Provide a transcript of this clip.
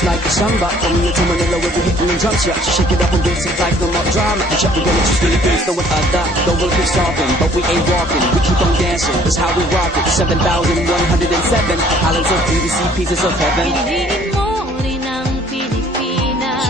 just like samba. From the to Manila with the hitting and jumps, yeah Shake it up and dance it like no more drama. And check the game, just really things that would adapt Though we'll keep stopping, but we ain't walking. We keep on dancing, that's how we rock it. 7,107 islands of beauty, see pieces of heaven. Piliin mo Pilipinas